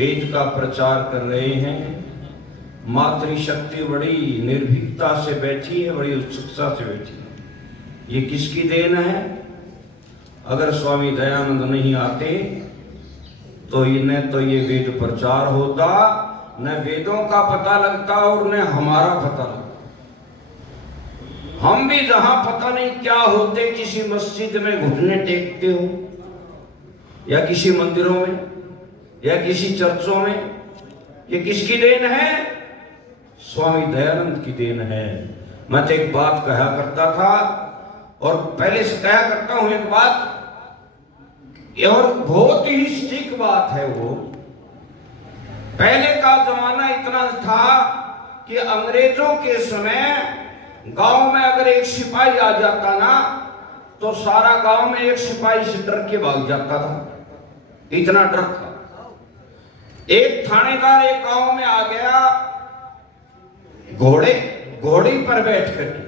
वेद का प्रचार कर रहे हैं। मातृशक्ति बड़ी निर्भीकता से बैठी है, बड़ी उत्सुकता से बैठी है। ये किसकी देन है? अगर स्वामी दयानंद नहीं आते तो न तो ये वेद प्रचार होता, न वेदों का पता लगता और न हमारा पता लगता। हम भी जहां पता नहीं क्या होते, किसी मस्जिद में घुटने टेकते हो या किसी मंदिरों में या किसी चर्चों में, ये किसकी देन है? स्वामी दयानंद की देन है। मैं तो एक बात कहा करता था और पहले से कहा करता हूं एक बात, और बहुत ही सटीक बात है वो। पहले का जमाना इतना था कि अंग्रेजों के समय गांव में अगर एक सिपाही आ जाता ना तो सारा गांव में एक सिपाही से डर के भाग जाता था, इतना डर था। एक थानेदार एक गांव में आ गया घोड़ी पर बैठ करके,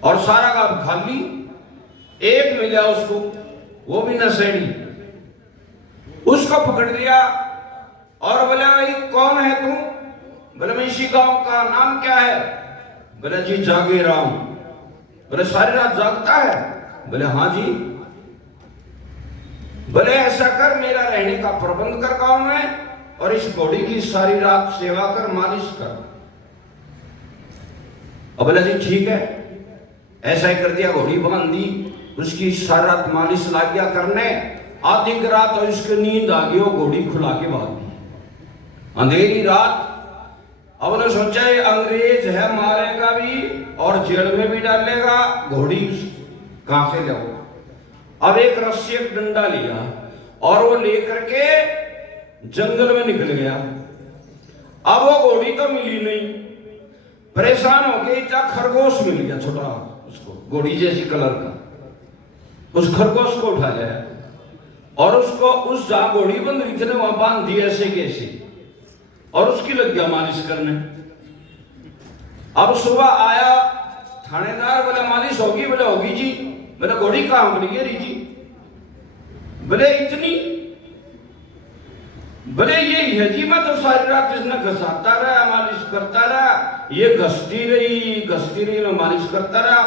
और सारा गांव खाली, एक मिला उसको, वो भी नशेड़ी, उसको पकड़ लिया और बोले भाई कौन है तू? बोले मैं इसी गांव का, नाम क्या है? बोले जी जागे राम। बोले सारी रात जागता है? बोले हाँ जी। बोले ऐसा कर, मेरा रहने का प्रबंध कर गांव में और इस घोड़ी की सारी रात सेवा कर, मालिश कर। अब बोले जी ठीक है। ऐसा ही कर दिया, घोड़ी बांध दी, उसकी सारी रात मालिश लग गया करने। आधी रात और उसकी नींद आ गई, वो घोड़ी खुला के भाग गई। अंधेरी रात। अब ने सोचा ये अंग्रेज है, मारेगा भी और जेल में भी डालेगा, घोड़ी कहां से लाओ? अब एक रस्सी एक डंडा लिया और वो लेकर के जंगल में निकल गया। अब वो घोड़ी तो मिली नहीं, परेशान होके इतना खरगोश मिल गया छोटा, उसको घोड़ी जैसी कलर का। उस खरगोश को उठा लिया और उसको उस जहां घोड़ी बंद रही थी ना वहां बांध दी ऐसे कैसे, और उसकी लग गया मालिश करने। अब सुबह आया थानेदार, बोले मालिश होगी? बोले होगी जी। बोले घोड़ी कहां बन गई जी? बोले इतनी? बोले यही है जी, मैं तो सारी रात इसने घसाता रहा, मालिश करता रहा, ये घसती रही, मैं मालिश करता रहा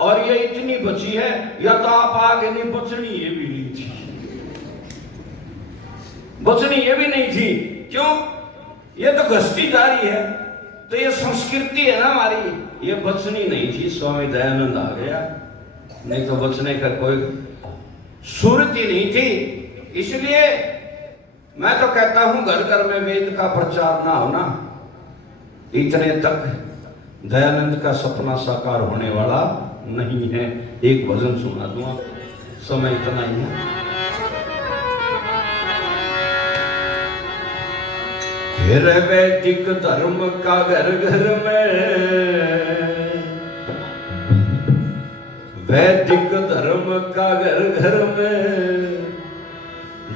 और ये इतनी बची है, या तो आप आगे नहीं बचनी ये भी नहीं थी, बचनी ये भी नहीं थी। क्यों? ये तो घसती जा रही है, तो ये संस्कृति है ना हमारी, ये बचनी नहीं थी। स्वामी दयानंद आ गया, नहीं तो बचने का कोई सूरत ही नहीं थी। इसलिए मैं तो कहता हूं घर घर में वेद का प्रचार ना होना, इतने तक दयानंद का सपना साकार होने वाला नहीं है। एक भजन सुना दूं, समय इतना ही है। फिर वैदिक धर्म का घर घर में, वैदिक धर्म का घर घर में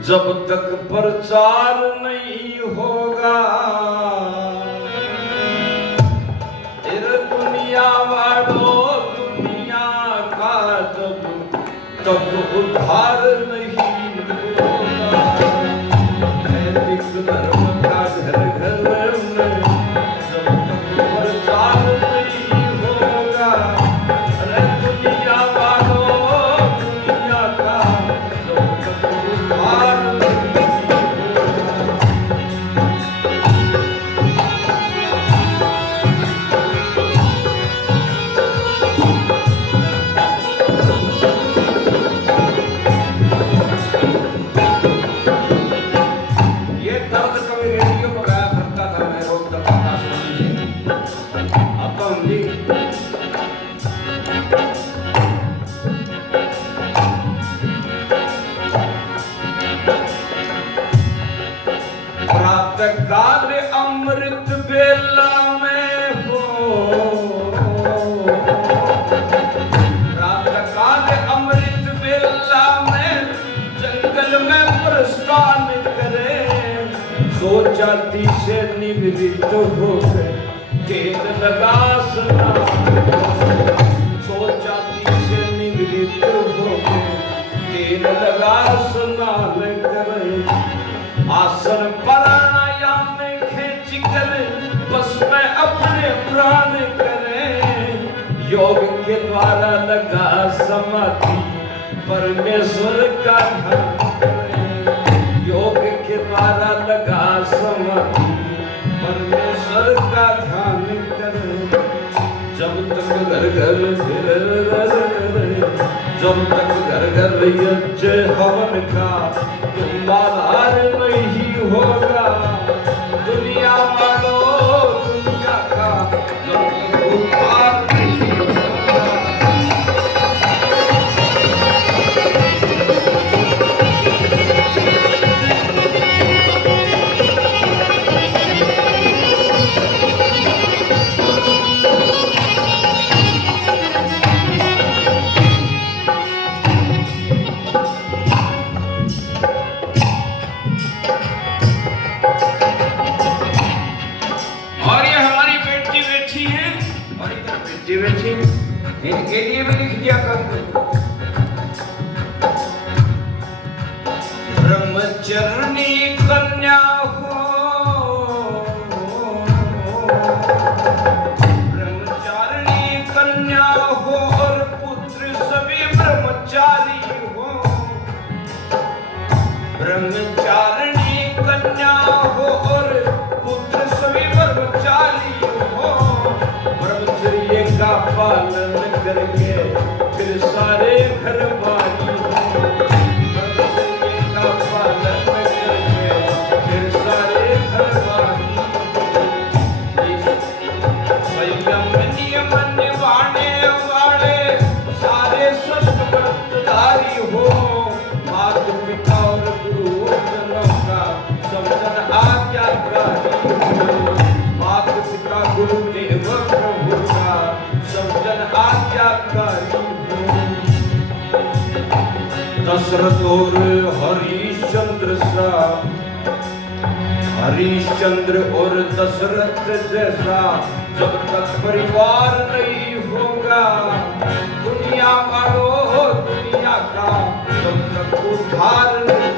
जब तक प्रचार नहीं होगा, फिर दुनिया वालों दुनिया का तब उद्धार नहीं होगा। वैदिक धर्म का घर घर में जब तक प्रचार नहीं होगा, अरे दुनिया वालों दुनिया का जब तक उद्धार काल अमृत बेला में हो, रात काल अमृत बेला में जंगल में प्रस्थान करे, सोचाती से निवृत्त हो गए तेल लगा सना, सोचाती से निवृत्त हो गए तेल लगा स्नान करे, आसन बस में अपने प्राण करें। योग के द्वारा लगा समाधि परमेश्वर का ध्यान करें। योग के द्वारा लगा समाधि परमेश्वर का ध्यान करें। जब तक घर घर जब तक घर घर यज्ञ हवन का तुम्हारा नहीं होगा। दुनिया मानो दुनिया का जब तक उद्धार नहीं होगा। इनके लिए भी लिख दिया कर। ब्रह्मचरणी कन्या हो, ब्रह्मचारिणी कन्या हो और पुत्र सभी ब्रह्मचारी हो। ब्रह्मचारिणी कन्या हो और पुत्र सभी ब्रह्मचारी हो। ब्रह्मचर्य का पालन करके फिर सारे घर बारी हो। ब्रह्मचर्य का पालन करके फिर सारे घर बारी हो। संयम नियम निभाने वाले सारे स्वस्थ व्रतधारी हो। माता पिता और गुरुजनों का समझन आज्ञाकारी हो। माता पिता गुरुदेव प्रभु का समझन आज्ञाकारी हो। दशरथ और हरिश्चंद्र सा, हरिश्चंद्र और दशरथ जैसा जब तक परिवार नहीं होगा। दुनिया मानो दुनिया का जब तक उद्धार नहीं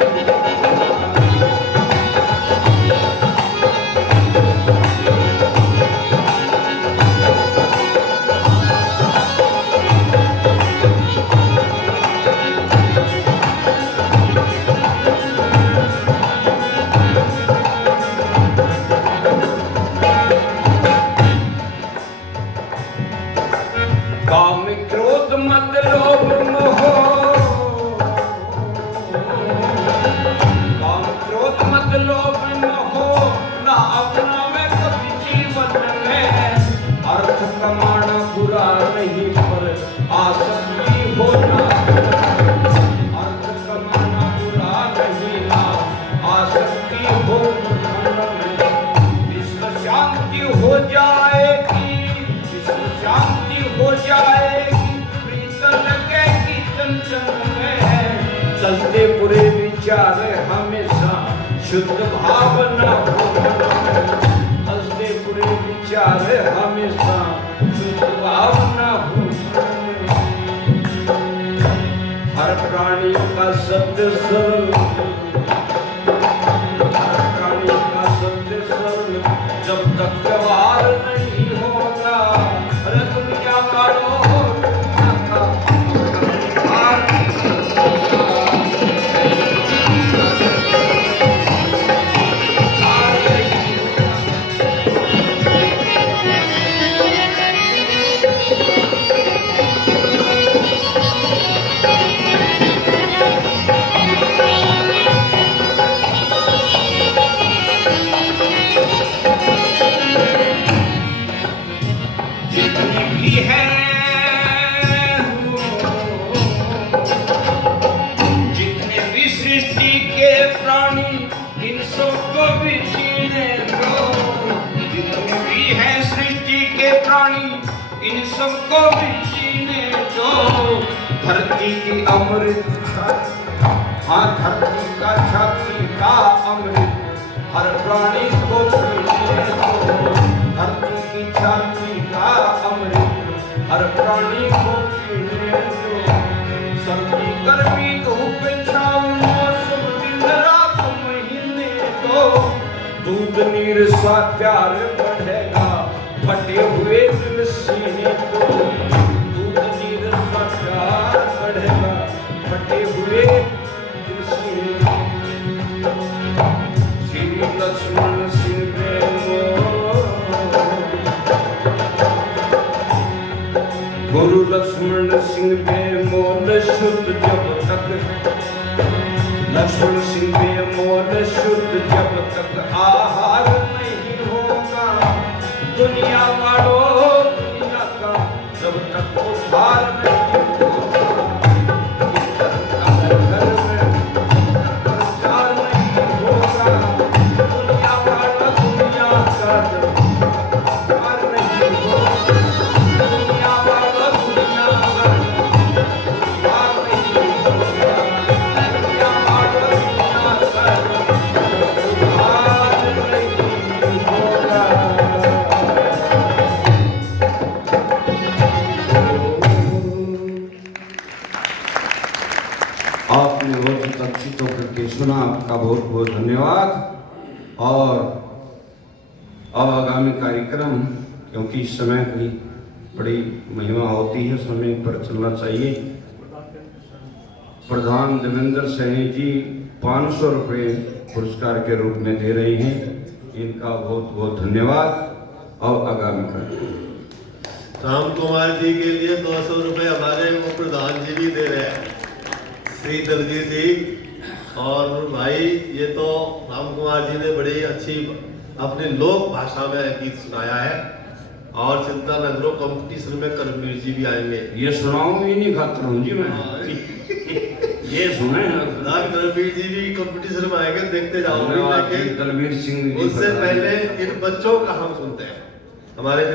बुरे विचार हमेशा शुद्ध भावना हो। हंसते बुरे विचार हमेशा शुद्ध भावना हो। हर प्राणी का सत्य सरल, हर प्राणी का सत्य सरल जब तक व्यवहार नहीं होगा। अरे दुनिया मानो दुनिया का इन सबको भी जीने दो। धरती की अमृत, हाँ धरती का छाती का अमृत हर प्राणी को पीने दो। धरती की छाती का अमृत हर प्राणी को पीने दो। सर्दी गर्मी धूप छाँव मौसम दिन रात महीने दो। दूध नीर सा प्यार बढ़ेगा। फटे हुए दिल सीने तो दूध नीर सा प्यार बढ़ेगा, फटे हुए दिल सीने। श्री लक्ष्मण सिंह गुरु लक्ष्मण सिंह बेमोल शुद्ध जब तक, लक्ष्मण सिंह बेमोल शुद्ध जब तक आहार नहीं होगा दुनिया वालों दुनिया का, जब तक उद्धार नहीं होगा घर में प्रचार नहीं होगा दुनिया वाला दुनिया का, जब उद्धार नहीं होगा दुनिया वाला दुनिया का, उद्धार नहीं होगा दुनिया वाला दुनिया का, उद्धार नहीं होगा। आपने बहुत अच्छी तो करके सुना, आपका बहुत बहुत धन्यवाद। और अब आगामी कार्यक्रम, क्योंकि इस समय की बड़ी महिमा होती है, समय पर चलना चाहिए। प्रधान देवेंद्र सैनी जी 500 रुपये पुरस्कार के रूप में दे रहे हैं, इनका बहुत बहुत धन्यवाद। और आगामी कार्यक्रम राम कुमार जी के लिए 200 रुपये हमारे वो प्रधान जी भी दे रहे हैं, श्री दलजीत जी। और भाई ये तो राम कुमार जी ने बड़ी अच्छी अपनी लोक भाषा में गीत सुनाया है। और चिंता न करो, कंपटीशन में करमवीर जी भी आएंगे। ये सुनाऊंगी नहीं खाता हूँ जी मैं ये सुने करमवीर जी भी कंपटीशन में आएंगे, देखते जाओ। दलवीर सिंह, उससे पहले इन बच्चों का हम सुनते हैं। हमारे